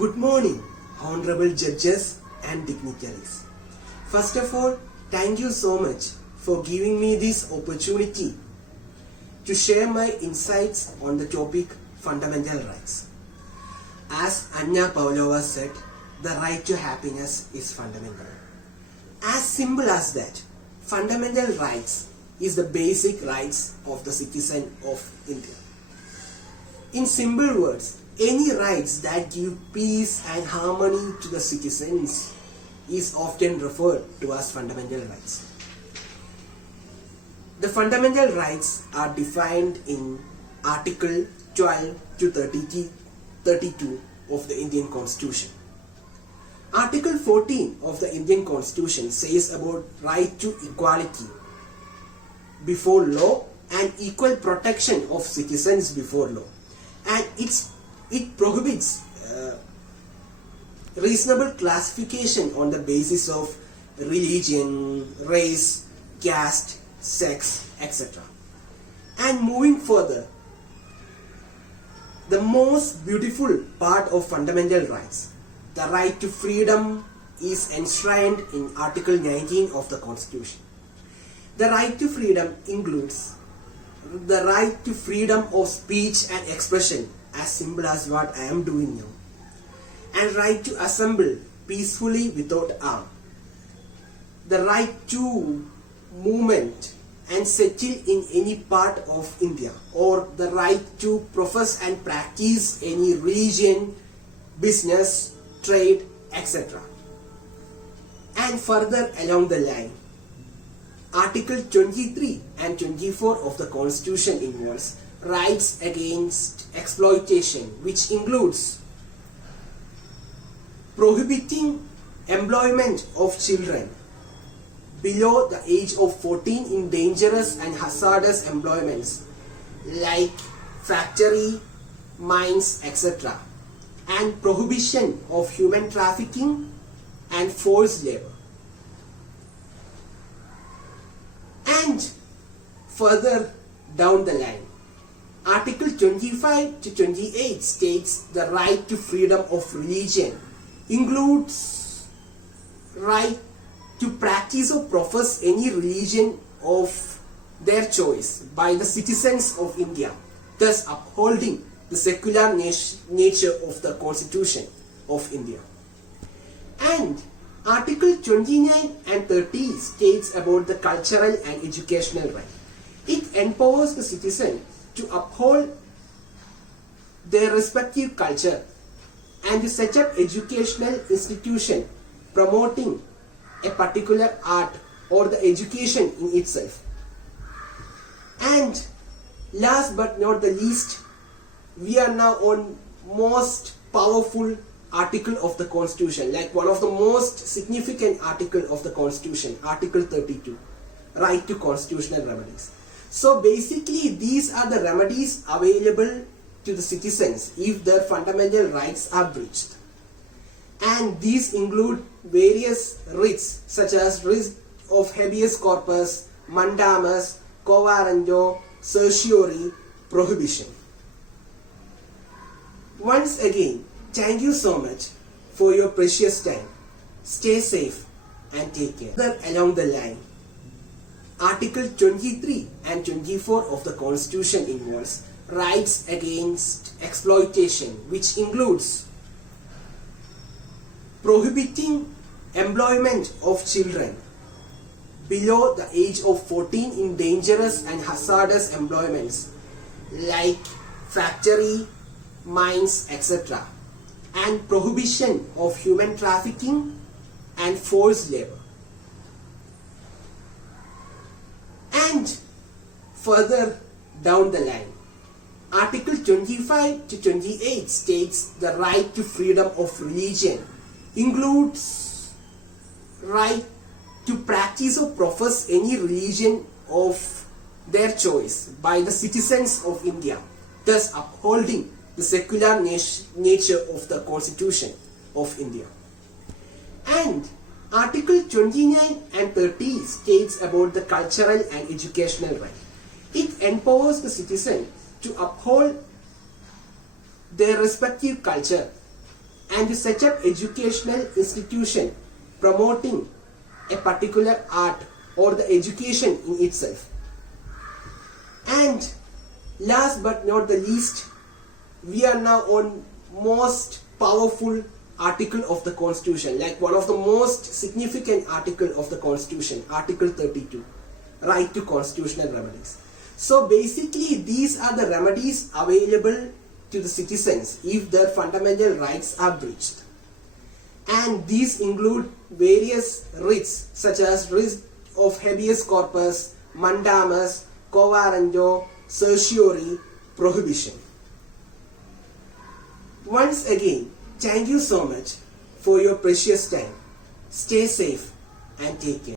Good morning, honorable judges and dignitaries. First of all, thank you so much for giving me this opportunity to share my insights on the topic fundamental rights. As Anya Pavlova said, the right to happiness is fundamental. As simple as that, fundamental rights is the basic rights of the citizen of India. In simple words, any rights that give peace and harmony to the citizens is often referred to as fundamental rights. The fundamental rights are defined in Article 12 to 32 of the Indian Constitution. Article 14 of the Indian Constitution says about right to equality before law and equal protection of citizens before law. And it prohibits reasonable classification on the basis of religion, race, caste, sex, etc. And moving further, the most beautiful part of fundamental rights, the right to freedom, is enshrined in Article 19 of the Constitution. The right to freedom includes the right to freedom of speech and expression, as simple as what I am doing now, and right to assemble peacefully without arm, the right to movement and settle in any part of India, or the right to profess and practice any religion, business, trade, etc. And further along the line, Article 23 and 24 of the Constitution involves rights against exploitation, which includes prohibiting employment of children below the age of 14 in dangerous and hazardous employments like factory, mines, etc., and prohibition of human trafficking and forced labor. And further down the line, Article 25 to 28 states the right to freedom of religion includes right to practice or profess any religion of their choice by the citizens of India, thus upholding the secular nature of the Constitution of India. And Article 29 and 30 states about the cultural and educational right. It empowers the citizen to uphold their respective culture and to set up educational institution promoting a particular art or the education in itself. And last but not the least, we are now on most powerful article of the Constitution, like one of the most significant article of the Constitution, Article 32, right to constitutional remedies. So basically these are the remedies available to the citizens if their fundamental rights are breached. And these include various writs such as writ of habeas corpus, mandamus, quo warranto, certiorari, prohibition. Once again, thank you so much for your precious time. Stay safe and take care. Further along the line, Article 23 and 24 of the Constitution involves rights against exploitation, which includes prohibiting employment of children below the age of 14 in dangerous and hazardous employments like factory, mines, etc., and prohibition of human trafficking and forced labor. And further down the line, Article 25 to 28 states the right to freedom of religion includes right to practice or profess any religion of their choice by the citizens of India, thus upholding the secular nature of the Constitution of India. And Article 29 and 30 states about the cultural and educational right. It empowers the citizen to uphold their respective culture and to set up educational institution promoting a particular art or the education in itself. And last but not the least, we are now on most powerful article of the Constitution, like one of the most significant article of the Constitution, Article 32, right to constitutional remedies. So basically these are the remedies available to the citizens if their fundamental rights are breached. And these include various writs such as writ of habeas corpus, mandamus, quo warranto, certiorari, prohibition. Once again, thank you so much for your precious time. Stay safe and take care.